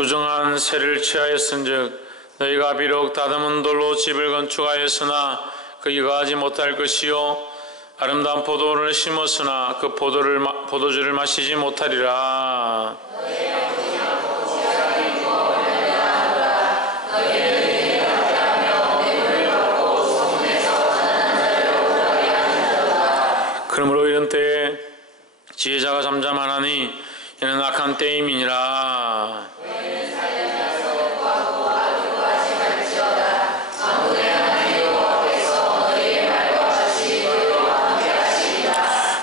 부정한 세를 취하였은즉 너희가 비록 다듬은 돌로 집을 건축하였으나 거기 거하지 못할 것이요 아름다운 포도를 심었으나 그 포도주를 마시지 못하리라. 그러므로 이런 때에 지혜자가 잠잠하나니 이는 악한 때임이니라.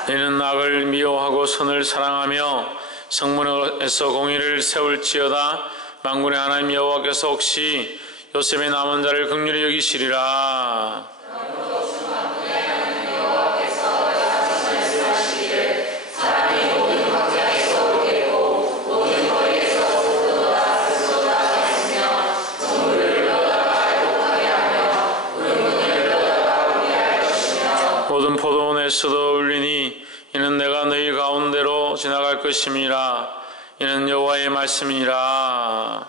너희는 악을 미워하고 선을 사랑하며 성문에서 공의를 세울지어다. 만군의 하나님 여호와께서 혹시 요셉의 남은 자를 긍휼히 여기시리라. 모든 포도원에서도 울리니 이는 내가 너희 가운데로 지나갈 것임이라. 이는 여호와의 말씀이니라.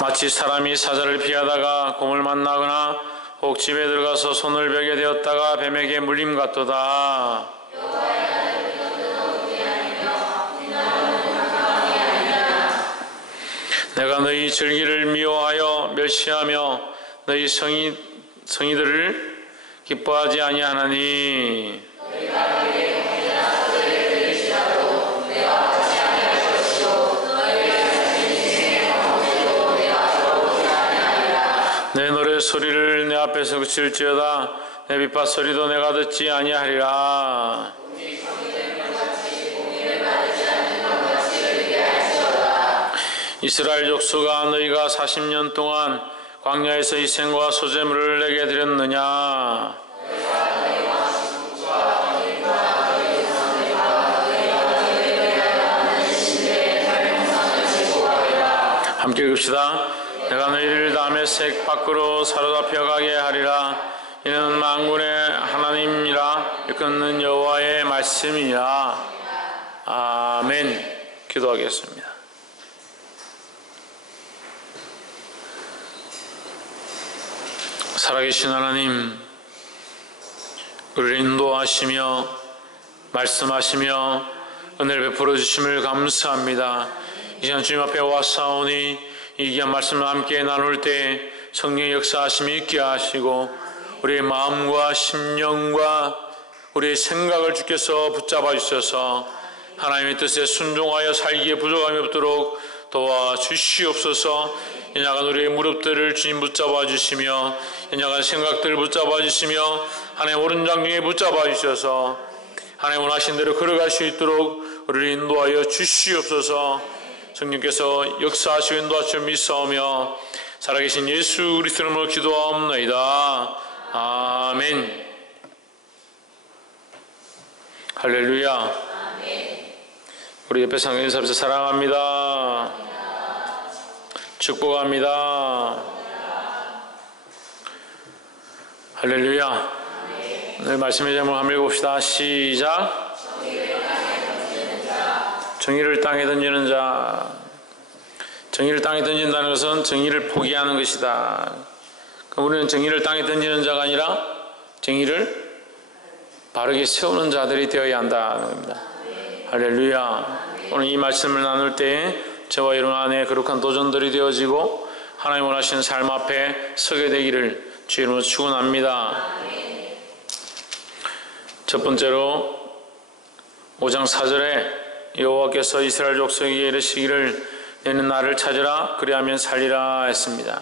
마치 사람이 사자를 피하다가 곰을 만나거나 혹 집에 들어가서 손을 벽에 대었다가 뱀에게 물림 같도다. 내가 너희 절기를 미워하여 멸시하며 너희 성의들을 기뻐하지 아니하나니 내 노래 소리를 내 앞에서 그칠지어다. 내 빗밭 소리도 내가 듣지 아니하리라. 이스라엘 족속아, 너희가 40년 동안 광야에서 희생과 소제물을 내게 드렸느냐? 함께 읽읍시다. 내가 너희를 다메섹 밖으로 사로잡혀 가게 하리라. 이는 만군의 하나님이라 이끄는 여호와의 말씀이니라. 아멘. 기도하겠습니다. 살아계신 하나님, 우리를 인도하시며 말씀하시며 은혜를 베풀어 주심을 감사합니다. 이 시간 주님 앞에 와사오니 이 귀한 말씀을 함께 나눌 때 성령의 역사하심이 있게 하시고 우리의 마음과 심령과 우리의 생각을 주께서 붙잡아 주셔서 하나님의 뜻에 순종하여 살기에 부족함이 없도록 도와주시옵소서. 연약한 우리의 무릎들을 주님 붙잡아 주시며 연약한 생각들을 붙잡아 주시며 하나님 오른장 중에 붙잡아 주셔서 하나님 원하신 대로 걸어갈 수 있도록 우리를 인도하여 주시옵소서. 성령께서 역사하시고 인도하시며 믿사오며 살아계신 예수 그리스도 이름으로 기도하옵나이다. 아멘. 할렐루야. 우리 옆에 상경 인사합시다. 사랑합니다. 축복합니다. 할렐루야. 오늘 말씀의 제목을 한번 읽어봅시다. 시작. 정의를 땅에 던지는 자. 정의를 땅에 던진다는 것은 정의를 포기하는 것이다. 그럼 우리는 정의를 땅에 던지는 자가 아니라 정의를 바르게 세우는 자들이 되어야 한다는 겁니다. 할렐루야. 오늘 이 말씀을 나눌 때 저와 여러분 안에 거룩한 도전들이 되어지고 하나님 원하시는 삶 앞에 서게 되기를 주의 이름으로 축원합니다. 첫 번째로 5장 4절에 여호와께서 이스라엘 족속에게 이르시기를 너는 나를 찾으라 그리하면 살리라 했습니다.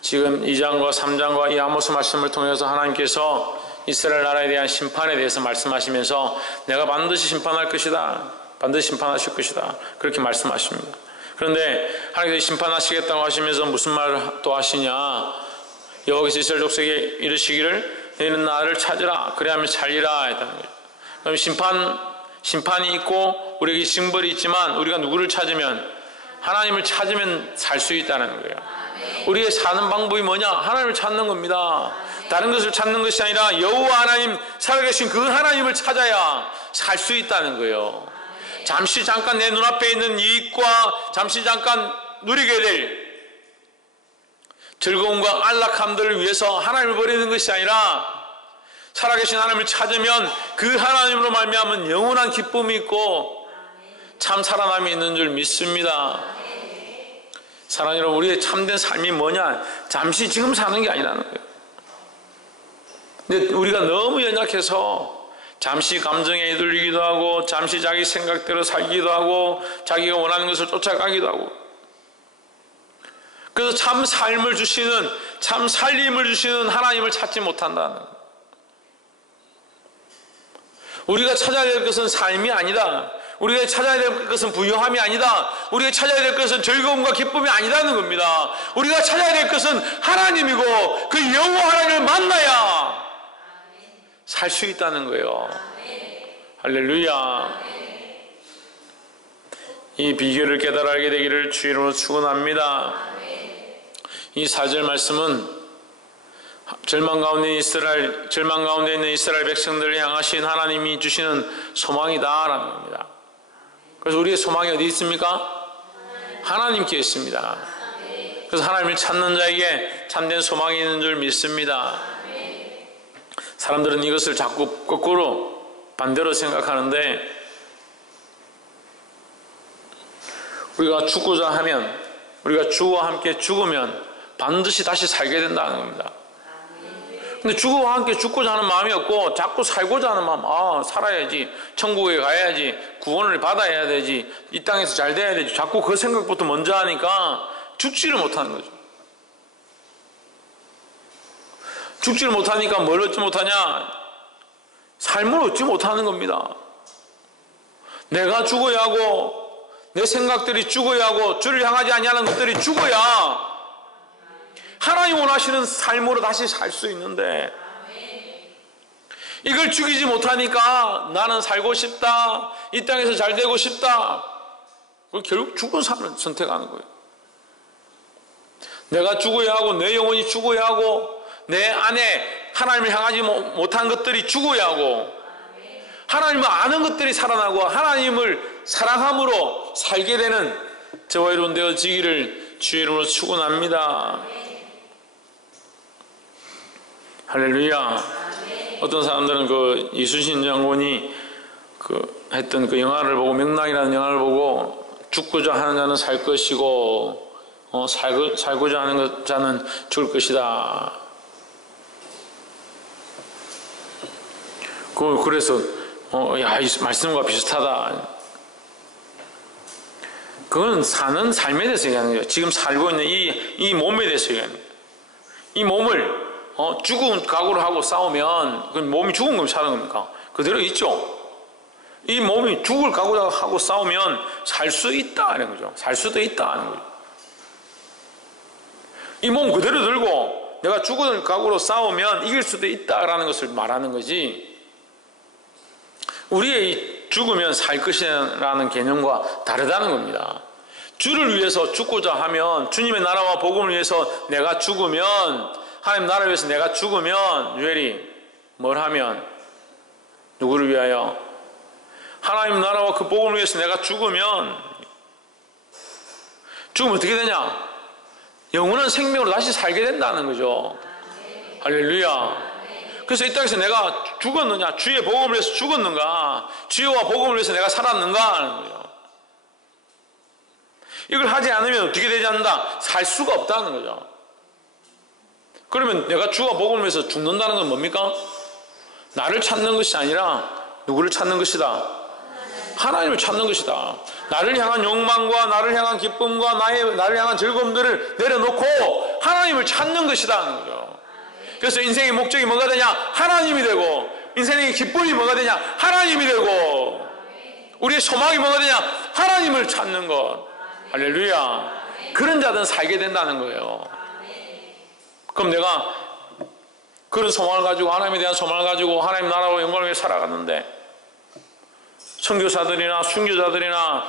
지금 2장과 3장과 이 아모스 말씀을 통해서 하나님께서 이스라엘 나라에 대한 심판에 대해서 말씀하시면서 내가 반드시 심판할 것이다. 반드시 심판하실 것이다. 그렇게 말씀하십니다. 그런데 하나님께서 심판하시겠다고 하시면서 무슨 말을 또 하시냐? 여호와께서 이스라엘 족속에게 이르시기를 너희는 나를 찾으라 그리하면 살리라 했다는 거죠. 그럼 심판이 있고 우리에게 징벌이 있지만 우리가 누구를 찾으면 하나님을 찾으면 살 수 있다는 거예요. 우리의 사는 방법이 뭐냐? 하나님을 찾는 겁니다. 다른 것을 찾는 것이 아니라 여호와 하나님, 살아계신 그 하나님을 찾아야 살 수 있다는 거예요. 잠시 잠깐 내 눈앞에 있는 이익과 잠시 잠깐 누리게 될 즐거움과 안락함들을 위해서 하나님을 버리는 것이 아니라 살아계신 하나님을 찾으면 그 하나님으로 말미암은 영원한 기쁨이 있고 참 살아남이 있는 줄 믿습니다. 사랑하는 여러분, 우리의 참된 삶이 뭐냐? 잠시 지금 사는 게 아니라는 거예요. 근데 우리가 너무 연약해서 잠시 감정에 휘둘리기도 하고 잠시 자기 생각대로 살기도 하고 자기가 원하는 것을 쫓아가기도 하고, 그래서 참 삶을 주시는, 참 살림을 주시는 하나님을 찾지 못한다는 거예요. 우리가 찾아야 될 것은 삶이 아니다. 우리가 찾아야 될 것은 부유함이 아니다. 우리가 찾아야 될 것은 즐거움과 기쁨이 아니라는 겁니다. 우리가 찾아야 될 것은 하나님이고 그 여호와 하나님을 만나야 살 수 있다는 거예요. 할렐루야. 이 비결을 깨달아 알게 되기를 주의 이름으로 축원합니다. 이 4절 말씀은 절망 가운데 있는 이스라엘 백성들을 향하신 하나님이 주시는 소망이다라는 겁니다. 그래서 우리의 소망이 어디 있습니까? 하나님께 있습니다. 그래서 하나님을 찾는 자에게 참된 소망이 있는 줄 믿습니다. 사람들은 이것을 자꾸 거꾸로 반대로 생각하는데, 우리가 죽고자 하면, 우리가 주와 함께 죽으면 반드시 다시 살게 된다는 겁니다. 근데 주와 함께 죽고자 하는 마음이 없고 자꾸 살고자 하는 마음, 살아야지, 천국에 가야지, 구원을 받아야 되지, 이 땅에서 잘 돼야 되지, 자꾸 그 생각부터 먼저 하니까 죽지를 못하는 거죠. 죽지를 못하니까 뭘 얻지 못하냐? 삶을 얻지 못하는 겁니다. 내가 죽어야 하고 내 생각들이 죽어야 하고 주를 향하지 아니하는 것들이 죽어야 하나님 원하시는 삶으로 다시 살 수 있는데, 이걸 죽이지 못하니까 나는 살고 싶다, 이 땅에서 잘 되고 싶다, 결국 죽은 삶을 선택하는 거예요. 내가 죽어야 하고 내 영혼이 죽어야 하고 내 안에 하나님을 향하지 못한 것들이 죽어야 하고 하나님을 아는 것들이 살아나고 하나님을 사랑함으로 살게 되는 저와 여러분 되어지기를 주의 이름으로 축원합니다. 할렐루야. 어떤 사람들은 그 이순신 장군이 했던 그 영화를 보고, 명랑이라는 영화를 보고, 죽고자 하는 자는 살 것이고 살고자 하는 자는 죽을 것이다. 그래서 이 말씀과 비슷하다. 그건 사는 삶에 대해서 얘기하는 거예요. 지금 살고 있는 이 몸에 대해서 얘기하는 거예요. 이 몸을 죽은 각오를 하고 싸우면 그 몸이 죽은 거면 사는 겁니까? 그대로 있죠. 이 몸이 죽을 각오를 하고 싸우면 살 수 있다는 거죠. 살 수도 있다는 거죠. 이 몸 그대로 들고 내가 죽을 각오로 싸우면 이길 수도 있다라는 것을 말하는 거지, 우리의 죽으면 살 것이라는 개념과 다르다는 겁니다. 주를 위해서 죽고자 하면, 주님의 나라와 복음을 위해서 내가 죽으면, 하나님 나라를 위해서 내가 죽으면, 유엘이 뭘 하면, 누구를 위하여? 하나님 나라와 그 복음을 위해서 내가 죽으면 어떻게 되냐? 영원한 생명으로 다시 살게 된다는 거죠. 할렐루야. 그래서 이 땅에서 내가 죽었느냐, 주의 복음을 위해서 죽었는가, 주와 복음을 위해서 내가 살았는가 하는 거죠. 이걸 하지 않으면 어떻게 되지 않는다? 살 수가 없다는 거죠. 그러면 내가 주와 복음을 위해서 죽는다는 건 뭡니까? 나를 찾는 것이 아니라 누구를 찾는 것이다? 하나님을 찾는 것이다. 나를 향한 욕망과 나를 향한 기쁨과 나를 향한 즐거움들을 내려놓고 하나님을 찾는 것이다 하는 거죠. 그래서 인생의 목적이 뭐가 되냐? 하나님이 되고, 인생의 기쁨이 뭐가 되냐? 하나님이 되고, 우리의 소망이 뭐가 되냐? 하나님을 찾는 것. 할렐루야. 그런 자들은 살게 된다는 거예요. 그럼 내가 그런 소망을 가지고, 하나님에 대한 소망을 가지고 하나님 나라와 영광을 위해 살아갔는데, 선교사들이나 순교자들이나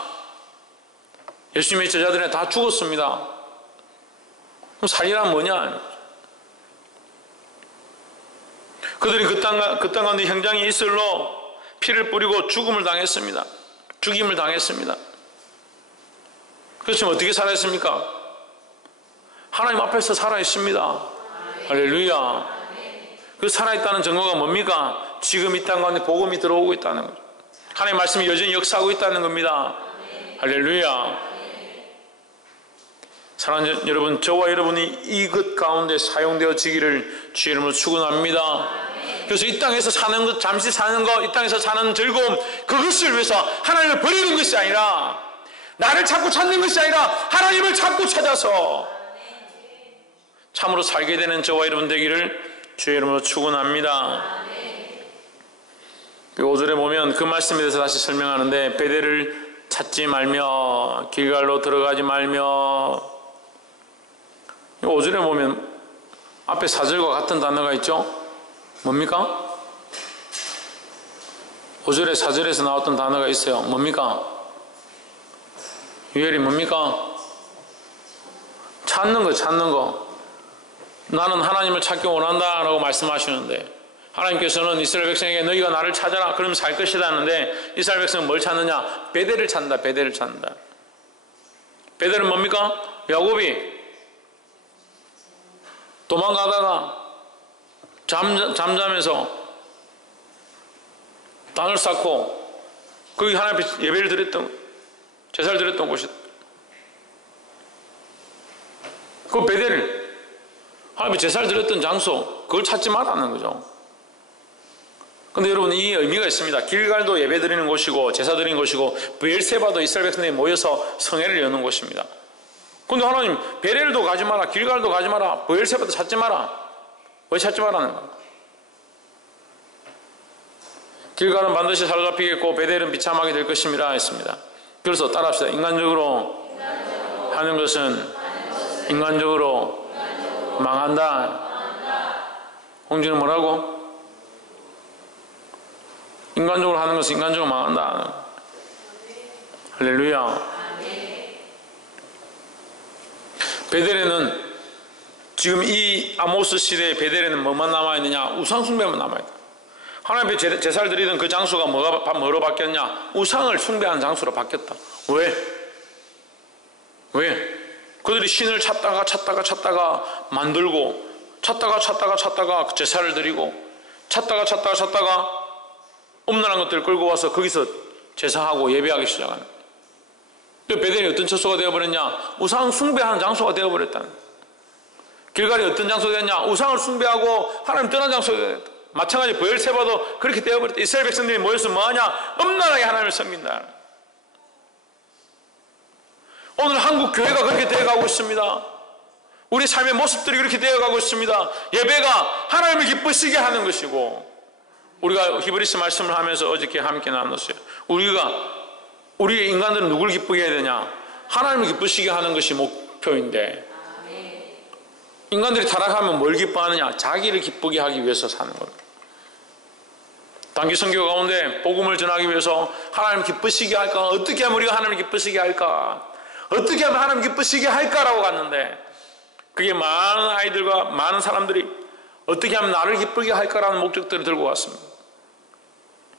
열심히 제자들이나 다 죽었습니다. 그럼 살이란 뭐냐? 그들이 그 땅 가운데 형장이 이슬로 피를 뿌리고 죽임을 당했습니다. 그렇지만 어떻게 살아있습니까? 하나님 앞에서 살아있습니다. 할렐루야. 그 살아있다는 증거가 뭡니까? 지금 이 땅 가운데 복음이 들어오고 있다는 거죠. 하나님의 말씀이 여전히 역사하고 있다는 겁니다. 할렐루야. 사랑하는 여러분, 저와 여러분이 이것 가운데 사용되어지기를 주의 이름으로 축원합니다. 그래서 이 땅에서 사는 것, 잠시 사는 것, 이 땅에서 사는 즐거움, 그것을 위해서 하나님을 버리는 것이 아니라, 나를 찾고 찾는 것이 아니라 하나님을 찾고 찾아서 참으로 살게 되는 저와 여러분 되기를 주의 이름으로 축원합니다. 5절에 보면 그 말씀에 대해서 다시 설명하는데, 베델을 찾지 말며 길갈로 들어가지 말며, 5절에 보면 앞에 4절과 같은 단어가 있죠. 뭡니까? 5절에 4절에서 나왔던 단어가 있어요. 뭡니까? 유엘이 뭡니까? 찾는 거. 나는 하나님을 찾기 원한다 라고 말씀하시는데, 하나님께서는 이스라엘 백성에게 너희가 나를 찾아라 그러면 살 것이다 하는데, 이스라엘 백성은 뭘 찾느냐? 베델을 찾는다. 베델은 뭡니까? 야곱이 도망가다가 잠자면서 단을 쌓고 거기 하나님 앞에 예배를 드렸던, 제사를 드렸던 곳이다. 그 베델, 하나님 앞에 제사를 드렸던 장소, 그걸 찾지 말라는 거죠. 근데 여러분, 이 의미가 있습니다. 길갈도 예배 드리는 곳이고 제사 드리는 곳이고, 브엘세바도 이스라엘 백성들이 모여서 성회를 여는 곳입니다. 근데 하나님, 베델도 가지 마라, 길갈도 가지 마라, 브엘세바도 찾지 마라. 왜 찾지 말라는 거야? 길갈은 반드시 살갑히겠고 베델은 비참하게 될 것입니다 했습니다. 그래서 따라합시다. 인간적으로 하는 것은 인간적으로 망한다. 홍진은 뭐라고? 인간적으로 하는 것은 인간적으로 망한다. 할렐루야. 베델에는 지금 이 아모스 시대의 베델에는 뭐만 남아있느냐? 우상숭배만 남아있다. 하나님 앞에 제사를 드리던 그 장소가 뭐로 바뀌었냐? 우상을 숭배하는 장소로 바뀌었다. 왜? 그들이 신을 찾다가 만들고, 찾다가 제사를 드리고, 찾다가 엄란한 것들을 끌고 와서 거기서 제사하고 예배하기 시작하는. 베델이 어떤 처소가 되어버렸냐? 우상 숭배하는 장소가 되어버렸다는. 길갈이 어떤 장소가 되었냐? 우상을 숭배하고 하나님 떠난 장소가 되었다. 마찬가지 브엘세바도 그렇게 되어버렸다. 이스라엘 백성들이 모여서 뭐하냐? 엄란하게 하나님을 섬긴다. 오늘 한국 교회가 그렇게 되어가고 있습니다. 우리 삶의 모습들이 그렇게 되어가고 있습니다. 예배가 하나님을 기쁘시게 하는 것이고, 우리가 히브리서 말씀을 하면서 어저께 함께 나눴어요. 우리 인간들은 누굴 기쁘게 해야 되냐? 하나님을 기쁘시게 하는 것이 목표인데, 인간들이 타락하면 뭘 기뻐하느냐? 자기를 기쁘게 하기 위해서 사는 겁니다. 단기 선교 가운데 복음을 전하기 위해서 하나님 기쁘시게 할까? 어떻게 하면 우리가 하나님 기쁘시게 할까? 어떻게 하면 하나님 기쁘시게 할까라고 갔는데, 그게 많은 아이들과 많은 사람들이 어떻게 하면 나를 기쁘게 할까라는 목적들을 들고 왔습니다.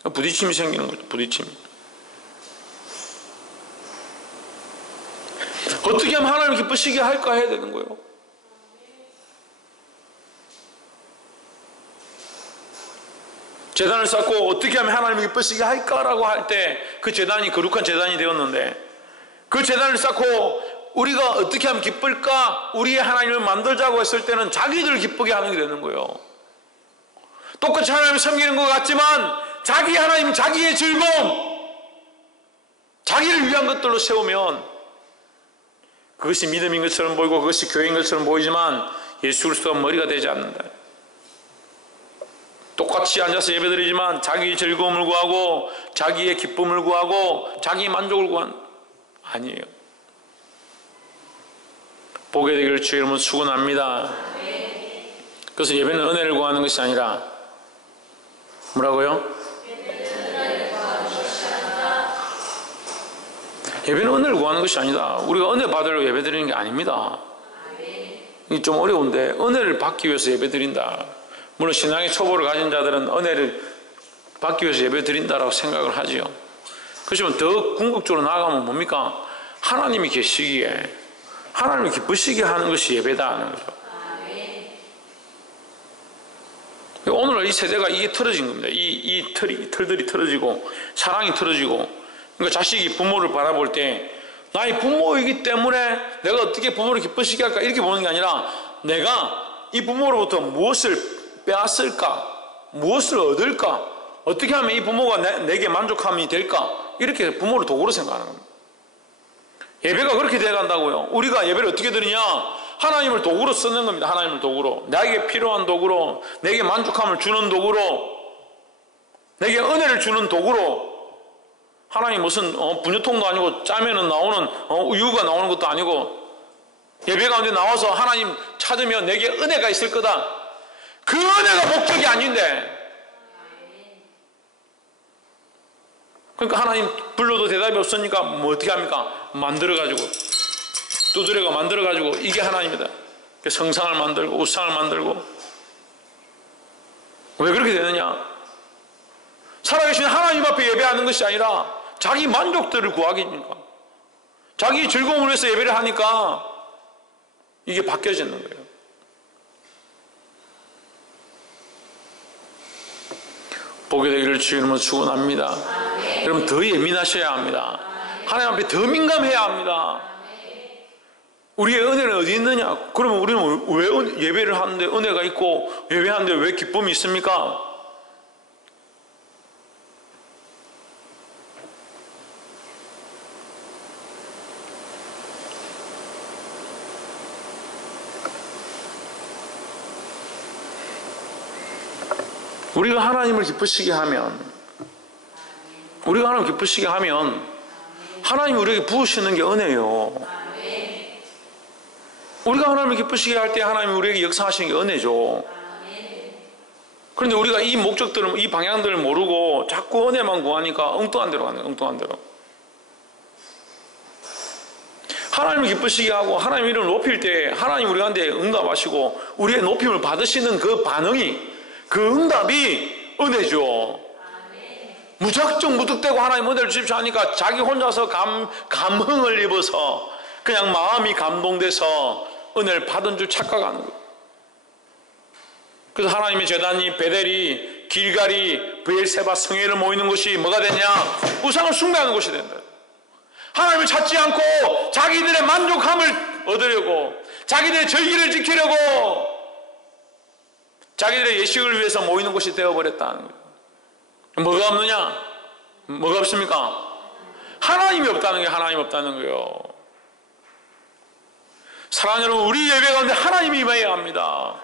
부딪힘이 생기는 거죠. 부딪힘이. 어떻게 하면 하나님 기쁘시게 할까 해야 되는 거예요. 제단을 쌓고 어떻게 하면 하나님을 기쁘시게 할까라고 할 때 그 제단이 거룩한 제단이 되었는데, 그 제단을 쌓고 우리가 어떻게 하면 기쁠까? 우리의 하나님을 만들자고 했을 때는 자기들을 기쁘게 하는 게 되는 거예요. 똑같이 하나님을 섬기는 것 같지만 자기 하나님, 자기의 즐거움, 자기를 위한 것들로 세우면 그것이 믿음인 것처럼 보이고 그것이 교회인 것처럼 보이지만 예수 그리스도가 머리가 되지 않는다. 똑같이 앉아서 예배드리지만 자기의 즐거움을 구하고 자기의 기쁨을 구하고 자기의 만족을 구하는, 아니에요. 보게 되기를 주의 이름으로 축원합니다. 그래서 예배는 은혜를 구하는 것이 아니라 뭐라고요? 예배는 은혜를 구하는 것이 아니다. 우리가 은혜 받으려고 예배 드리는 게 아닙니다. 이게 좀 어려운데, 은혜를 받기 위해서 예배 드린다. 물론 신앙의 초보를 가진 자들은 은혜를 받기 위해서 예배 드린다라고 생각을 하지요. 그렇지만 더 궁극적으로 나아가면 뭡니까? 하나님이 계시기에 하나님을 기쁘시게 하는 것이 예배다 하는 거죠. 오늘날 이 세대가 이게 틀어진 겁니다. 이 틀들이 틀어지고 사랑이 틀어지고, 그러니까 자식이 부모를 바라볼 때 나의 부모이기 때문에 내가 어떻게 부모를 기쁘시게 할까 이렇게 보는 게 아니라 내가 이 부모로부터 무엇을 빼앗을까, 무엇을 얻을까, 어떻게 하면 이 부모가 내게 만족함이 될까, 이렇게 부모를 도구로 생각하는 겁니다. 예배가 그렇게 돼간다고요. 우리가 예배를 어떻게 드리냐? 하나님을 도구로 쓰는 겁니다. 하나님을 도구로, 나에게 필요한 도구로, 내게 만족함을 주는 도구로, 내게 은혜를 주는 도구로. 하나님 무슨 분유통도 아니고 짜면은 나오는 우유가 나오는 것도 아니고, 예배 가운데 나와서 하나님 찾으면 내게 은혜가 있을 거다, 그 은혜가 목적이 아닌데, 그러니까 하나님 불러도 대답이 없으니까 뭐 어떻게 합니까? 만들어가지고, 두드려가 만들어가지고, 이게 하나님이다. 성상을 만들고 우상을 만들고. 왜 그렇게 되느냐? 살아계신 하나님 앞에 예배하는 것이 아니라 자기 만족들을 구하기 때문이니까, 자기 즐거움을 위해서 예배를 하니까 이게 바뀌어지는 거예요. 보게 되기를 주님으로 축원합니다. 여러분, 더 예민하셔야 합니다. 하나님 앞에 더 민감해야 합니다. 우리의 은혜는 어디 있느냐? 그러면 우리는 왜 예배를 하는데 은혜가 있고 예배하는데 왜 기쁨이 있습니까? 우리가 하나님을 기쁘시게 하면, 우리가 하나님을 기쁘시게 하면 하나님이 우리에게 부으시는 게 은혜예요. 우리가 하나님을 기쁘시게 할 때 하나님이 우리에게 역사하시는 게 은혜죠. 그런데 우리가 이 목적들을, 이 방향들을 모르고 자꾸 은혜만 구하니까 엉뚱한 데로 가는 거예요. 엉뚱한 데로. 하나님을 기쁘시게 하고 하나님 이름을 높일 때 하나님 우리한테 응답하시고 우리의 높임을 받으시는 그 반응이, 그 응답이 은혜죠. 무작정 무뚝대고 하나님 은혜를 주십시오 하니까 자기 혼자서 감흥을 입어서 그냥 마음이 감동돼서 은혜를 받은 줄 착각하는 거예요. 그래서 하나님의 제단이 베델이, 길갈이, 브엘세바, 성회를 모이는 곳이 뭐가 되냐? 우상을 숭배하는 곳이 된다. 하나님을 찾지 않고 자기들의 만족함을 얻으려고, 자기들의 절기를 지키려고, 자기들의 예식을 위해서 모이는 곳이 되어버렸다는 거예요. 뭐가 없느냐? 뭐가 없습니까? 하나님이 없다는 게, 하나님 없다는 거예요. 사랑하는 여러분, 우리 예배 가운데 하나님이 임해야 합니다.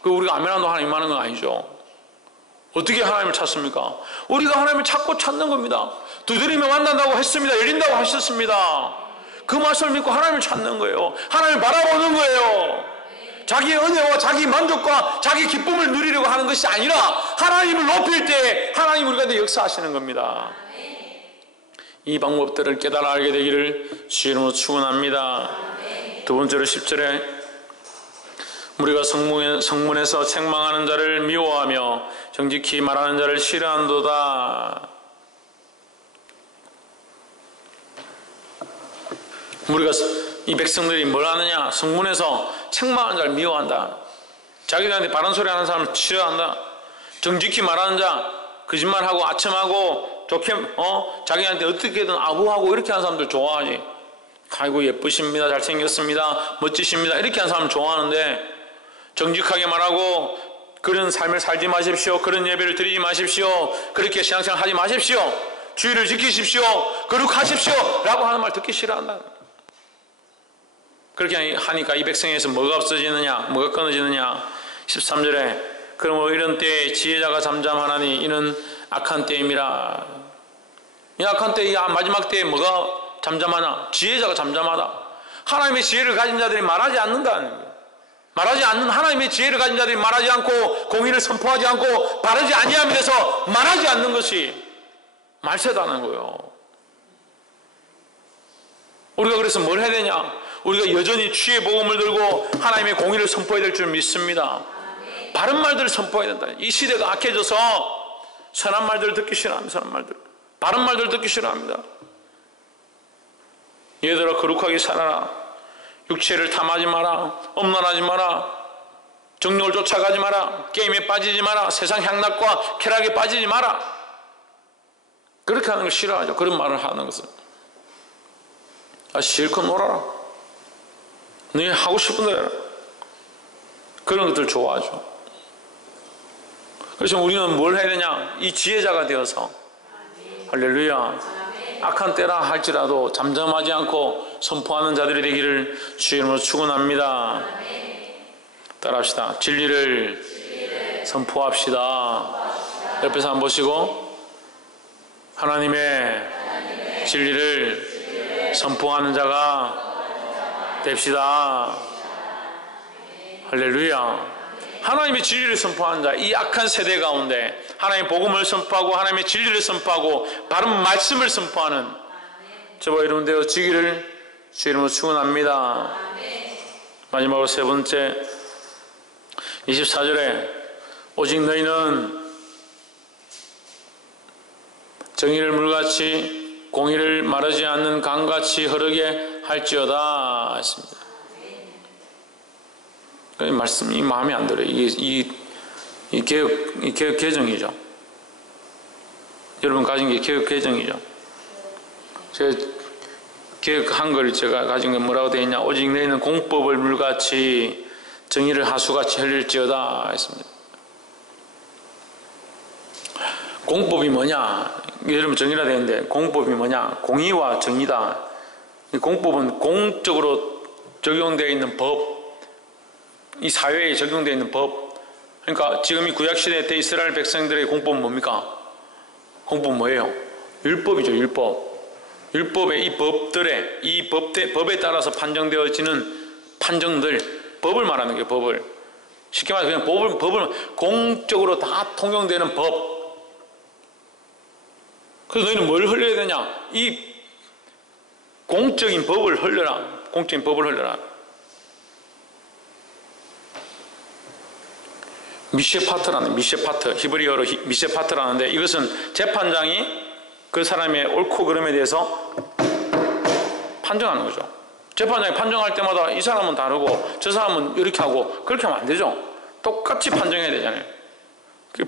그 우리가 아멘한다고 하나님 임하는 건 아니죠. 어떻게 하나님을 찾습니까? 우리가 하나님을 찾고 찾는 겁니다. 두드리며 만난다고 했습니다. 열린다고 하셨습니다. 그 말씀을 믿고 하나님을 찾는 거예요. 하나님을 바라보는 거예요. 자기의 은혜와 자기 만족과 자기 기쁨을 누리려고 하는 것이 아니라 하나님을 높일 때 하나님 우리가 역사하시는 겁니다. 이 방법들을 깨달아 알게 되기를 주의 이름으로 축원합니다. 두 번째로 10절에 우리가 성문에서 책망하는 자를 미워하며 정직히 말하는 자를 싫어한도다. 우리가 이 백성들이 뭘 하느냐? 성문에서 책망하는 자를 미워한다. 자기들한테 바른 소리 하는 사람을 싫어한다. 정직히 말하는 자, 거짓말하고 아첨하고 좋게 자기한테 어떻게든 아부하고 이렇게 하는 사람들 좋아하지. 아이고 예쁘십니다, 잘생겼습니다, 멋지십니다, 이렇게 하는 사람 좋아하는데, 정직하게 말하고 그런 삶을 살지 마십시오, 그런 예배를 드리지 마십시오, 그렇게 신앙생활 하지 마십시오, 주의를 지키십시오, 거룩하십시오 라고 하는 말 듣기 싫어한다. 그렇게 하니까 이 백성에서 뭐가 없어지느냐, 뭐가 끊어지느냐? 13절에 그러므로 이런 때에 지혜자가 잠잠하나니 이는 악한 때임이라. 이 악한 때, 이 마지막 때에 뭐가 잠잠하나? 지혜자가 잠잠하다. 하나님의 지혜를 가진 자들이 말하지 않는다는 거예요. 말하지 않는 하나님의 지혜를 가진 자들이 말하지 않고 공의를 선포하지 않고 바르지 아니함에 대해서 말하지 않는 것이 말세다는 거예요. 우리가 그래서 뭘 해야 되냐? 우리가 여전히 주의 복음을 들고 하나님의 공의를 선포해야 될 줄 믿습니다. 바른 말들을 선포해야 된다. 이 시대가 악해져서 선한 말들을 듣기 싫어합니다. 선한 말들, 바른 말들을 듣기 싫어합니다. 얘들아 거룩하게 살아라. 육체를 탐하지 마라. 엄란하지 마라. 정욕을 쫓아가지 마라. 게임에 빠지지 마라. 세상 향락과 쾌락에 빠지지 마라. 그렇게 하는 걸 싫어하죠. 그런 말을 하는 것은. 실컷 놀아라. 너희 하고 싶은 대로 해라. 그런 것들 좋아하죠. 그래서 우리는 뭘 해야 되냐? 이 지혜자가 되어서 할렐루야. 악한 때라 할지라도 잠잠하지 않고 선포하는 자들이 되기를 주의 이름으로 축원합니다. 따라합시다. 진리를 선포합시다. 옆에서 한번 보시고 하나님의 진리를 선포하는 자가 됩시다. 할렐루야. 하나님의 진리를 선포하는 자, 이 악한 세대 가운데 하나님의 복음을 선포하고 하나님의 진리를 선포하고 바른 말씀을 선포하는 저와 여러분 되어지기를 주의 이름으로 축원합니다. 마지막으로 세 번째 24절에 오직 너희는 정의를 물같이 공의를 마르지 않는 강같이 흐르게 할지어다 했습니다. 이 말씀이 마음에 안 들어요. 이 개혁 개정이죠. 여러분 가진 게 개혁 개정이죠. 제가 개혁 한글 제가 가진 게 뭐라고 되어 있냐? 오직 너희는 공법을 물같이 정의를 하수같이 흘릴지어다 했습니다. 공법이 뭐냐? 여러분 정의라 되는데 공법이 뭐냐? 공의와 정의다. 이 공법은 공적으로 적용되어 있는 법, 이 사회에 적용되어 있는 법. 그러니까 지금 이 구약시대 때 이스라엘 백성들의 공법은 뭡니까? 공법은 뭐예요? 율법이죠. 율법의 이 법들의 이 법에 따라서 판정되어지는 판정들, 법을 말하는 게 법을. 쉽게 말해서 그냥 법을 공적으로 다 통용되는 법. 그래서 너희는 뭘 흘려야 되냐? 이 공적인 법을 흘려라. 공적인 법을 흘려라. 미셰파트라는 미셰파트, 히브리어로 미셰파트라는데 이것은 재판장이 그 사람의 옳고 그름에 대해서 판정하는 거죠. 재판장이 판정할 때마다 이 사람은 다르고 저 사람은 이렇게 하고 그렇게 하면 안 되죠. 똑같이 판정해야 되잖아요.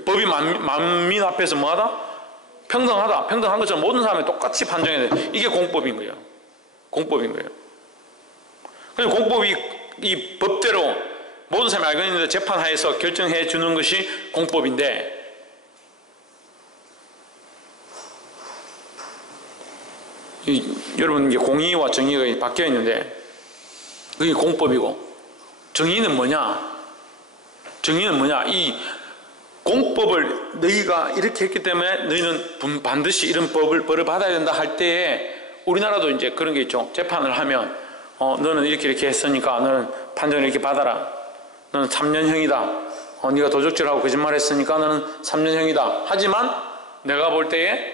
법이 만민 앞에서 뭐하다? 평등하다. 평등한 것처럼 모든 사람이 똑같이 판정해야 돼. 이게 공법인 거예요. 공법인 거예요. 그래서 공법이 이 법대로 모든 사람이 알고 있는데 재판하에서 결정해 주는 것이 공법인데 여러분 이게 공의와 정의가 바뀌어 있는데 그게 공법이고 정의는 뭐냐? 정의는 뭐냐? 이 공법을 너희가 이렇게 했기 때문에 너희는 반드시 이런 벌을 받아야 된다 할 때에 우리나라도 이제 그런 게 있죠. 재판을 하면 너는 이렇게 했으니까 너는 판정을 이렇게 받아라. 너는 3년형이다. 네가 도적질하고 거짓말했으니까 너는 3년형이다. 하지만 내가 볼 때에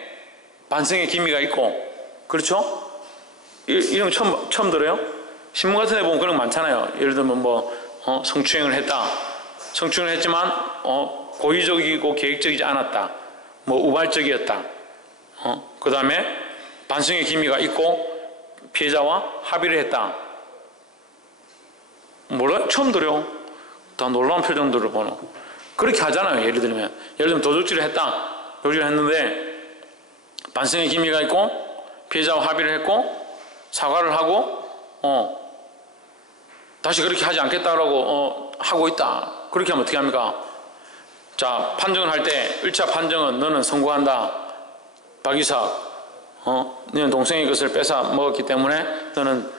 반성의 기미가 있고, 그렇죠? 이런 거 처음 들어요? 신문 같은 데 보면 그런 거 많잖아요. 예를 들면 성추행을 했다. 성추행을 했지만 고의적이고 계획적이지 않았다. 우발적이었다. 그 다음에 반성의 기미가 있고 피해자와 합의를 했다. 몰라요? 처음 들어요. 다 놀라운 표정들을 보는. 그렇게 하잖아요. 예를 들면 도둑질을 했다. 도둑질을 했는데 반성의 기미가 있고 피해자와 합의를 했고 사과를 하고 다시 그렇게 하지 않겠다라고 하고 있다. 그렇게 하면 어떻게 합니까? 자, 판정을 할 때 1차 판정은 너는 선고한다. 박이삭 너는 동생의 것을 뺏어 먹었기 때문에 너는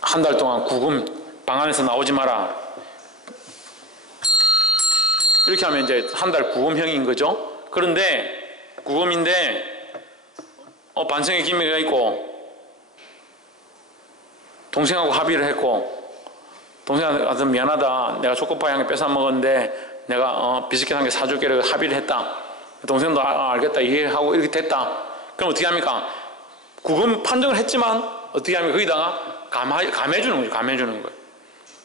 한 달 동안 구금 방 안에서 나오지 마라. 이렇게 하면 이제 한 달 구금형인 거죠. 그런데 구금인데 반성의 기미가 있고 동생하고 합의를 했고 동생한테 미안하다. 내가 초코파이 한 개 뺏어 먹었는데 내가 비스킷 한 개 사줄게 합의를 했다. 동생도 알겠다 이해하고 이렇게 됐다. 그럼 어떻게 합니까? 구금 판정을 했지만 어떻게 하면 거기다가 감해주는 거죠. 감해주는 거예요.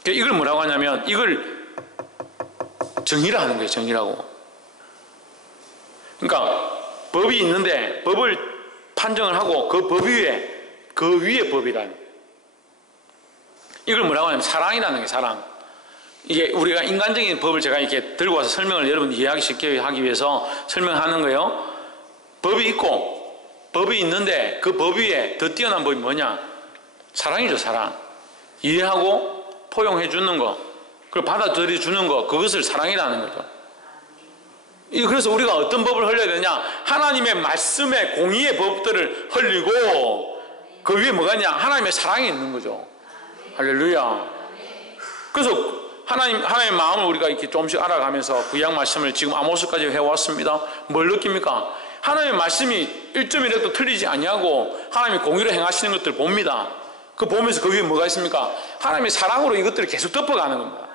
이걸 뭐라고 하냐면 이걸 정의를 하는 거예요. 정의라고. 그러니까 법이 있는데 법을 판정을 하고 그 위에 법이란, 이걸 뭐라고 하냐면 사랑이라는 거예요. 사랑. 이게 우리가 인간적인 법을 제가 이렇게 들고 와서 설명을 여러분 이해하기 쉽게 하기 위해서 설명하는 거예요. 법이 있고 법이 있는데 그 법 위에 더 뛰어난 법이 뭐냐? 사랑이죠. 사랑. 이해하고 포용해 주는 거, 그걸 받아들여 주는 거, 그것을 사랑이라는 거죠. 그래서 우리가 어떤 법을 흘려야 되냐? 하나님의 말씀의 공의의 법들을 흘리고 그 위에 뭐가 있냐? 하나님의 사랑이 있는 거죠. 할렐루야. 그래서 하나님의 마음을 우리가 이렇게 조금씩 알아가면서 구약 말씀을 지금 아모스까지 해왔습니다. 뭘 느낍니까? 하나님의 말씀이 1점이라도 틀리지 아니하고 하나님의 공의로 행하시는 것들 봅니다. 그 보면서 그 위에 뭐가 있습니까? 하나님의 사랑으로 이것들을 계속 덮어가는 겁니다.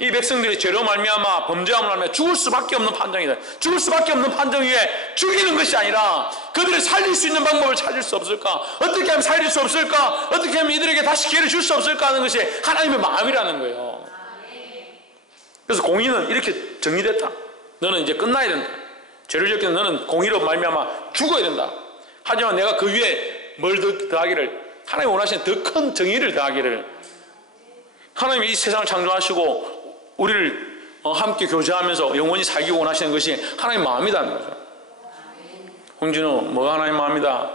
이 백성들이 죄로 말미암아 범죄함을 하며 죽을 수밖에 없는 판정이다. 죽을 수밖에 없는 판정 위에 죽이는 것이 아니라 그들을 살릴 수 있는 방법을 찾을 수 없을까? 어떻게 하면 살릴 수 없을까? 어떻게 하면 이들에게 다시 기회를 줄 수 없을까 하는 것이 하나님의 마음이라는 거예요. 그래서 공의는 이렇게 정의됐다. 너는 이제 끝나야 된다. 죄를 지을 때 너는 공의로 말미암아 죽어야 된다. 하지만 내가 그 위에 뭘 더하기를, 하나님이 원하시는 더 큰 정의를 더하기를, 하나님이 이 세상을 창조하시고 우리를 함께 교제하면서 영원히 살기 원하시는 것이 하나님의 마음이라는 거죠. 홍진우, 뭐가 하나님의 마음이다?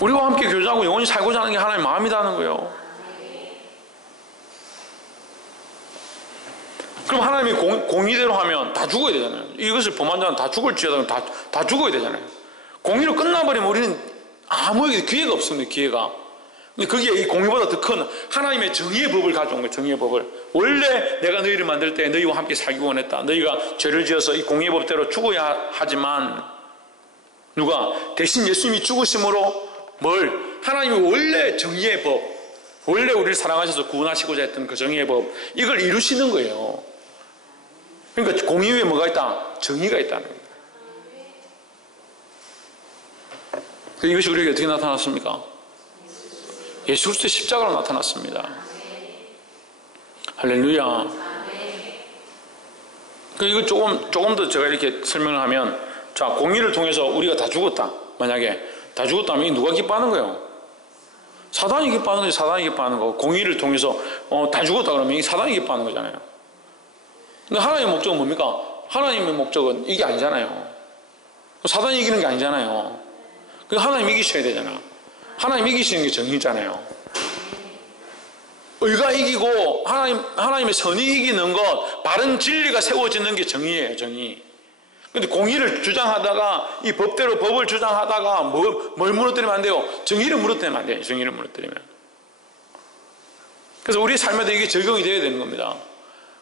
우리와 함께 교제하고 영원히 살고자 하는 게 하나님의 마음이라는 거예요. 그럼 하나님이 공의대로 하면 다 죽어야 되잖아요. 이것을 범한 자는 다 죽을지어다 다 죽어야 되잖아요. 공의로 끝나버리면 우리는 아무에게도 기회가 없습니다. 기회가. 근데 거기에 이 공의보다 더 큰 하나님의 정의의 법을 가져온 거예요. 정의의 법을. 원래 내가 너희를 만들 때 너희와 함께 살기 원했다. 너희가 죄를 지어서 이 공의의 법대로 죽어야 하지만 누가? 대신 예수님이 죽으심으로 뭘? 하나님이 원래 정의의 법, 원래 우리를 사랑하셔서 구원하시고자 했던 그 정의의 법, 이걸 이루시는 거예요. 그러니까 공의 위에 뭐가 있다? 정의가 있다는 거예요. 이것이 우리에게 어떻게 나타났습니까? 예수 그리스도의 십자가로 나타났습니다. 할렐루야. 이거 조금 더 제가 이렇게 설명을 하면, 자, 공의를 통해서 우리가 다 죽었다. 만약에 다 죽었다면 이게 누가 기뻐하는 거예요? 사단이 기뻐하는 거지. 사단이 기뻐하는 거. 공의를 통해서 다 죽었다 그러면 이게 사단이 기뻐하는 거잖아요. 근데 하나님의 목적은 뭡니까? 하나님의 목적은 이게 아니잖아요. 사단이 이기는 게 아니잖아요. 하나님 이기셔야 되잖아. 하나님 이기시는 게 정의잖아요. 의가 이기고 하나님의 선이 이기는 것, 바른 진리가 세워지는 게 정의예요. 정의. 근데 공의를 주장하다가 이 법대로 법을 주장하다가 뭘 무너뜨리면 안 돼요? 정의를 무너뜨리면 안 돼요. 정의를 무너뜨리면. 그래서 우리의 삶에도 이게 적용이 되어야 되는 겁니다.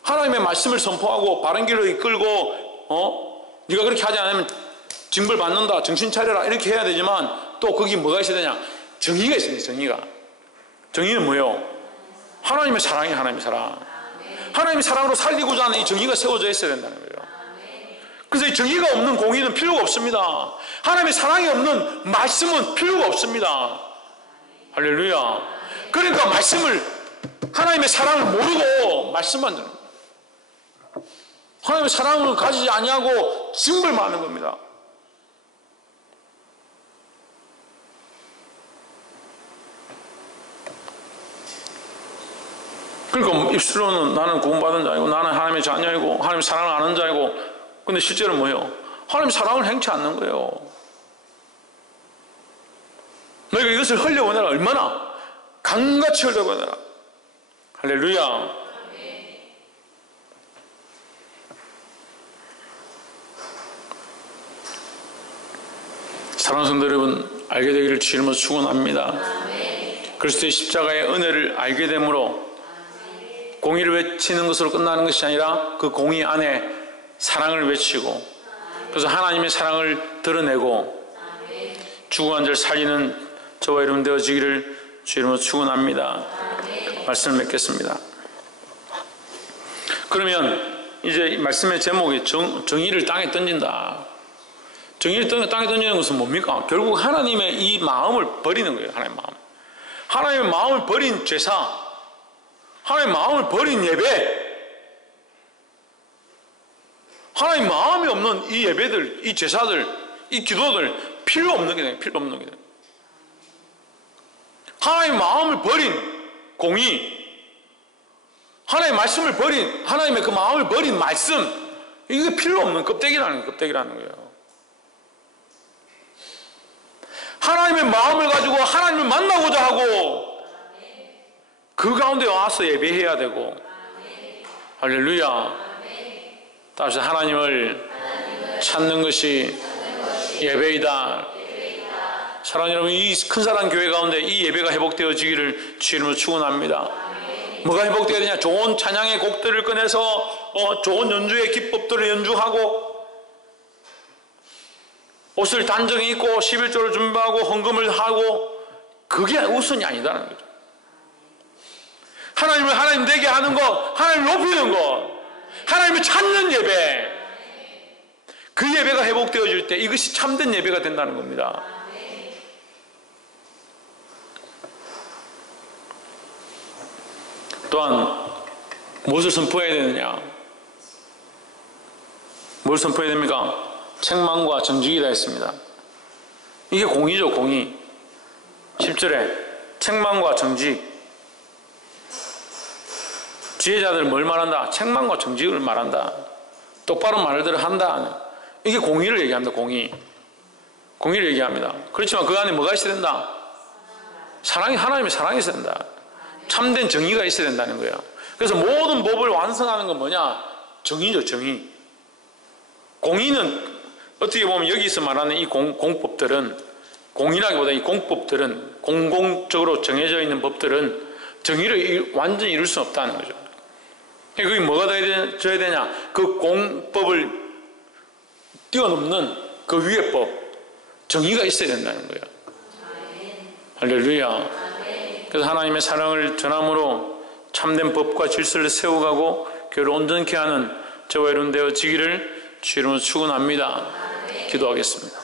하나님의 말씀을 선포하고 바른 길로 이끌고 네가 그렇게 하지 않으면 징벌 받는다. 정신 차려라. 이렇게 해야 되지만 또 거기 뭐가 있어야 되냐? 정의가 있습니다. 정의가. 정의는 뭐예요? 하나님의 사랑이 하나님의 사랑. 하나님의 사랑으로 살리고자 하는 이 정의가 세워져 있어야 된다는 거예요. 그래서 이 정의가 없는 공의는 필요가 없습니다. 하나님의 사랑이 없는 말씀은 필요가 없습니다. 할렐루야. 그러니까 하나님의 사랑을 모르고 말씀만 듣는 거예요. 하나님의 사랑을 가지지 아니하고 징벌만 하는 겁니다. 그러니까 입술로는 나는 구원받은 자이고 나는 하나님의 자녀이고 하나님의 사랑을 아는 자이고, 근데 실제로 뭐예요? 하나님의 사랑을 행치 않는 거예요. 너희가 이것을 흘려보내라. 얼마나 강같이 흘려보내라. 할렐루야. 사랑하는 성도 여러분, 알게 되기를 주님으로 축원합니다. 그리스도의 십자가의 은혜를 알게 되므로 공의를 외치는 것으로 끝나는 것이 아니라 그 공의 안에 사랑을 외치고, 그래서 하나님의 사랑을 드러내고 죽어간 자를 살리는 저와 여러분 되어지기를 주 이름으로 축원합니다. 말씀을 맺겠습니다. 그러면 이제 말씀의 제목이 정의를 땅에 던진다. 정의를 땅에 던지는 것은 뭡니까? 결국 하나님의 이 마음을 버리는 거예요. 하나님의 마음. 하나님의 마음을 버린 제사, 하나님의 마음을 버린 예배, 하나님 마음이 없는 이 예배들, 이 제사들, 이 기도들 필요 없는 게 돼요. 필요 없는 게 돼요. 하나님 마음을 버린 공의, 하나님의 말씀을 버린, 하나님의 그 마음을 버린 말씀, 이게 필요 없는 껍데기라는 거예요. 하나님의 마음을 가지고 하나님을 만나고자 하고 그 가운데 와서 예배해야 되고, 할렐루야. 따라서 하나님을 찾는 것이 예배이다. 사랑하는 여러분, 이 큰 사랑 교회 가운데 이 예배가 회복되어지기를 주님으로 축원합니다. 뭐가 회복되어야 되냐? 좋은 찬양의 곡들을 꺼내서 좋은 연주의 기법들을 연주하고, 옷을 단정히 입고 11조를 준비하고 헌금을 하고, 그게 우선이 아니다는 거죠. 하나님을 하나님 되게 하는 것, 하나님을 높이는 것, 하나님을 찾는 예배, 그 예배가 회복되어질 때 이것이 참된 예배가 된다는 겁니다. 또한 무엇을 선포해야 되느냐? 뭘 선포해야 됩니까? 책망과 정직이라 했습니다. 이게 공의죠, 공의. 10절에 책망과 정직. 지혜자들 뭘 말한다? 책망과 정직을 말한다. 똑바로 말들을 한다. 이게 공의를 얘기합니다. 공의. 공의를 얘기합니다. 그렇지만 그 안에 뭐가 있어야 된다? 사랑이, 하나님의 사랑이 있어야 된다. 참된 정의가 있어야 된다는 거예요. 그래서 모든 법을 완성하는 건 뭐냐? 정의죠, 정의. 공의는 어떻게 보면 여기서 말하는 이 공법들은, 공의라기보다 이 공법들은, 공공적으로 정해져 있는 법들은 정의를 완전히 이룰 수는 없다는 거죠. 그게 뭐가 되어야 되냐? 그 공법을 뛰어넘는 그 위의 법, 정의가 있어야 된다는 거예요. 할렐루야. 그래서 하나님의 사랑을 전함으로 참된 법과 질서를 세워가고 교회를 온전케 하는 저와 여러분 되어지기를 주님으로 축원합니다. 기도하겠습니다.